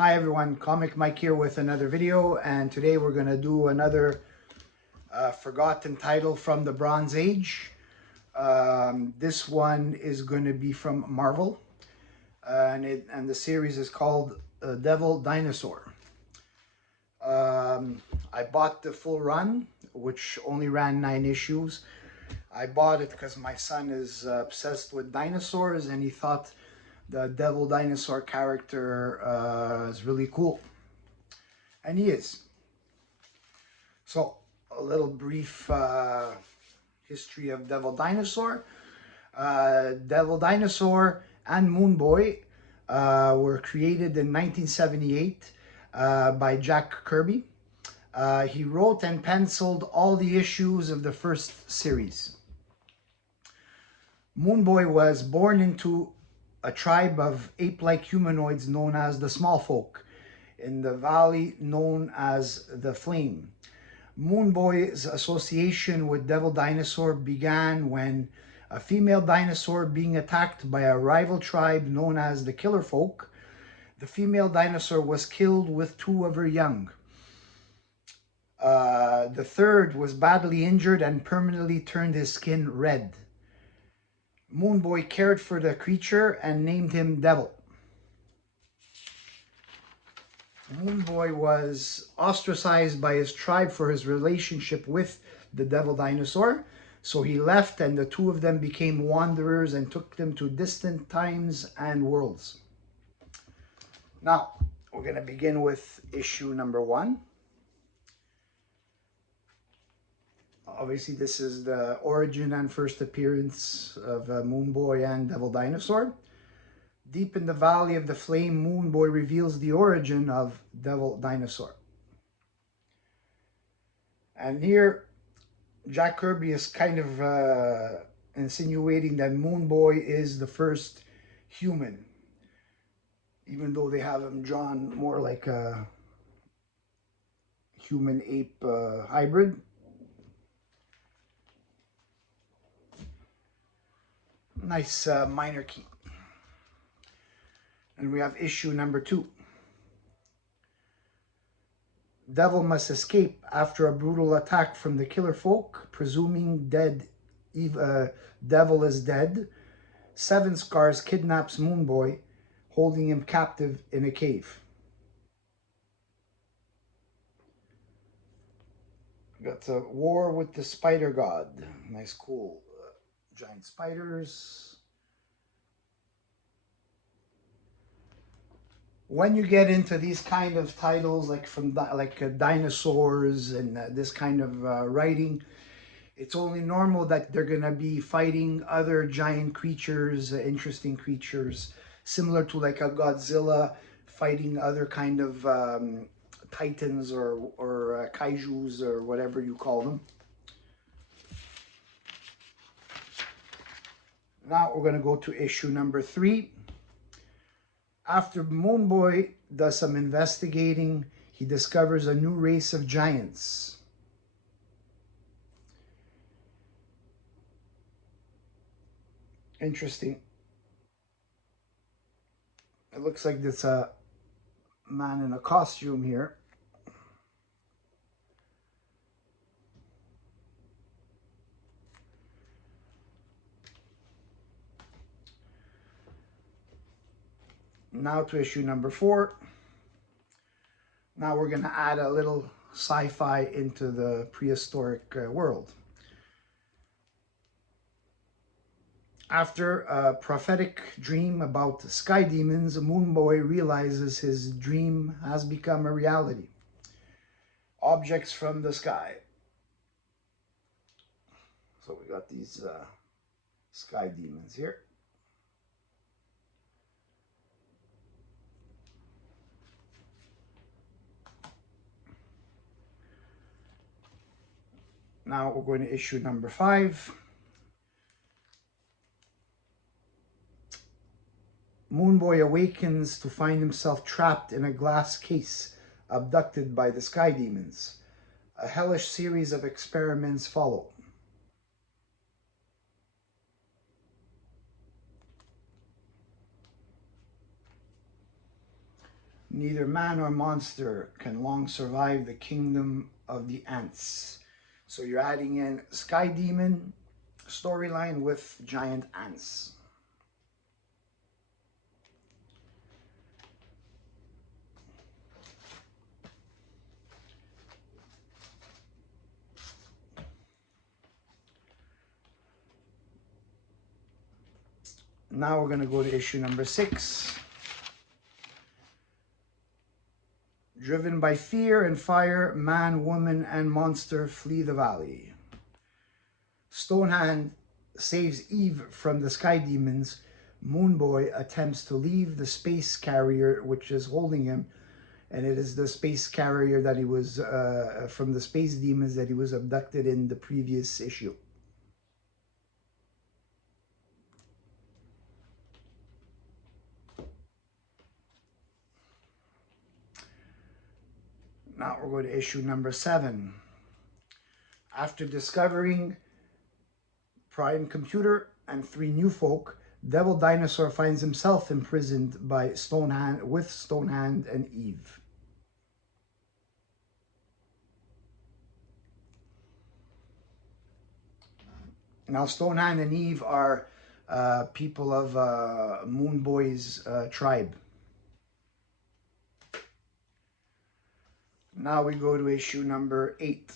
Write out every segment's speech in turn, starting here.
Hi everyone, Comic Mike here with another video, and today we're going to do another forgotten title from the Bronze Age. This one is going to be from Marvel, and the series is called Devil Dinosaur. I bought the full run, which only ran 9 issues. I bought it because my son is obsessed with dinosaurs, and he thought the Devil Dinosaur character is really cool. And he is. So, a little brief history of Devil Dinosaur. Devil Dinosaur and Moon Boy were created in 1978 by Jack Kirby. He wrote and penciled all the issues of the first series. Moon Boy was born into a tribe of ape-like humanoids known as the Small Folk in the valley known as the Flame. Moon Boy's association with Devil Dinosaur began when a female dinosaur being attacked by a rival tribe known as the Killer Folk. The female dinosaur was killed with 2 of her young. The third was badly injured and permanently turned his skin red. Moon Boy cared for the creature and named him Devil. Moon Boy was ostracized by his tribe for his relationship with the Devil Dinosaur, so he left and the 2 of them became wanderers and took them to distant times and worlds. Now, we're going to begin with issue number 1. Obviously, this is the origin and first appearance of Moon Boy and Devil Dinosaur. Deep in the Valley of the Flame, Moon Boy reveals the origin of Devil Dinosaur. And here, Jack Kirby is kind of insinuating that Moon Boy is the first human, even though they have him drawn more like a human-ape hybrid. Nice minor key. And we have issue number 2. Devil must escape after a brutal attack from the Killer Folk, presuming Devil is dead. 7 Scars kidnaps Moon Boy, holding him captive in a cave. Got a war with the Spider God. Nice, cool giant spiders. When you get into these kind of titles, like dinosaurs and this kind of writing, it's only normal that they're gonna be fighting other giant creatures, interesting creatures, similar to like a Godzilla fighting other kind of titans or kaijus or whatever you call them. Now we're gonna go to issue number 3. After Moon Boy does some investigating, he discovers a new race of giants. Interesting. It looks like there's a man in a costume here. Now to issue number 4. Now we're going to add a little sci-fi into the prehistoric world. After a prophetic dream about sky demons, Moon Boy realizes his dream has become a reality. Objects from the sky. So we got these sky demons here. Now we're going to issue number 5. Moon Boy awakens to find himself trapped in a glass case, abducted by the sky demons. A hellish series of experiments follow. Neither man nor monster can long survive the kingdom of the ants. So you're adding in Sky Demon storyline with giant ants. Now we're going to go to issue number 6. Driven by fear and fire, man, woman, and monster flee the valley. Stonehand saves Eve from the sky demons. Moonboy attempts to leave the space carrier which is holding him, and it is the space carrier that he was from the space demons that he was abducted in the previous issue. Now we're going to issue number 7. After discovering Prime Computer and 3 new folk, Devil Dinosaur finds himself imprisoned by Stonehand and Eve. Now Stonehand and Eve are people of Moonboy's tribe. Now we go to issue number 8.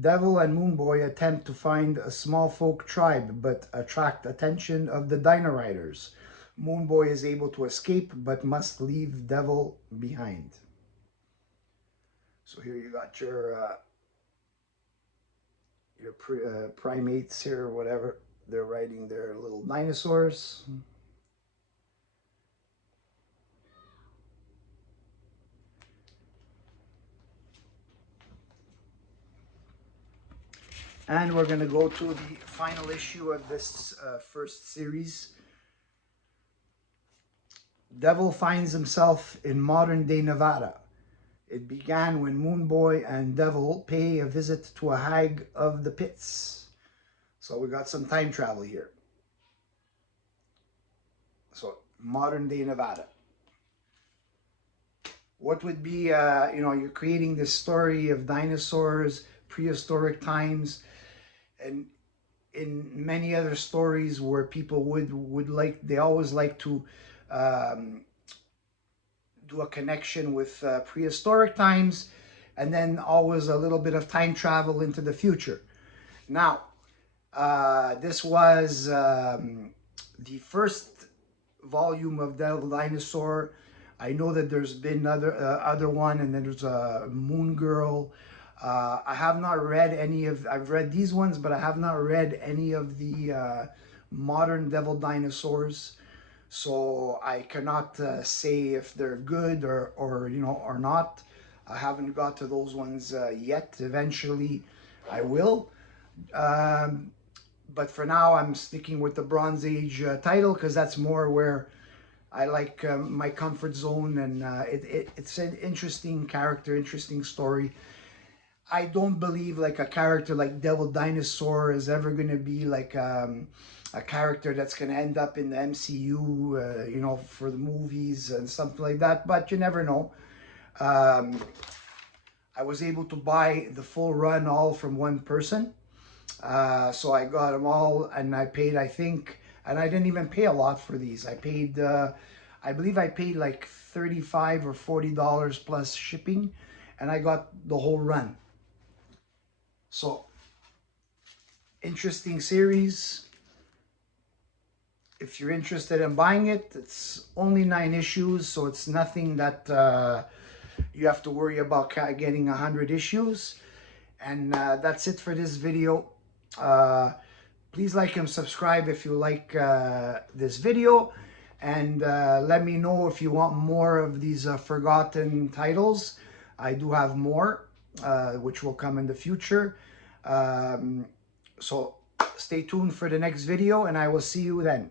Devil and Moonboy attempt to find a small folk tribe, but attract attention of the Dino Riders. Moonboy is able to escape, but must leave Devil behind. So here you got your primates here, or whatever. They're riding their little dinosaurs. And we're going to go to the final issue of this first series. Devil finds himself in modern-day Nevada. It began when Moonboy and Devil pay a visit to a hag of the pits. So we got some time travel here. So modern-day Nevada. What would be, you're creating this story of dinosaurs, prehistoric times, and in many other stories where people would like, they always like to do a connection with prehistoric times, and then always a little bit of time travel into the future. Now, this was the first volume of Devil Dinosaur. I know that there's been other one, and then there's a Moon Girl. I have not read any of, I've read these ones, but I have not read any of the modern Devil Dinosaurs. So I cannot say if they're good or not. I haven't got to those ones yet. Eventually I will. But for now, I'm sticking with the Bronze Age title, because that's more where I like my comfort zone, and it's an interesting character, interesting story. I don't believe like a character like Devil Dinosaur is ever going to be like a character that's going to end up in the MCU, for the movies and something like that. But you never know. I was able to buy the full run all from one person. So I got them all, and I paid, I think, and I didn't even pay a lot for these. I paid, I believe I paid like $35 or $40 plus shipping, and I got the whole run. So, interesting series. If you're interested in buying it, it's only 9 issues, so it's nothing that you have to worry about getting 100 issues. And that's it for this video. Please like and subscribe if you like this video, and let me know if you want more of these forgotten titles. I do have more which will come in the future, so stay tuned for the next video, and I will see you then.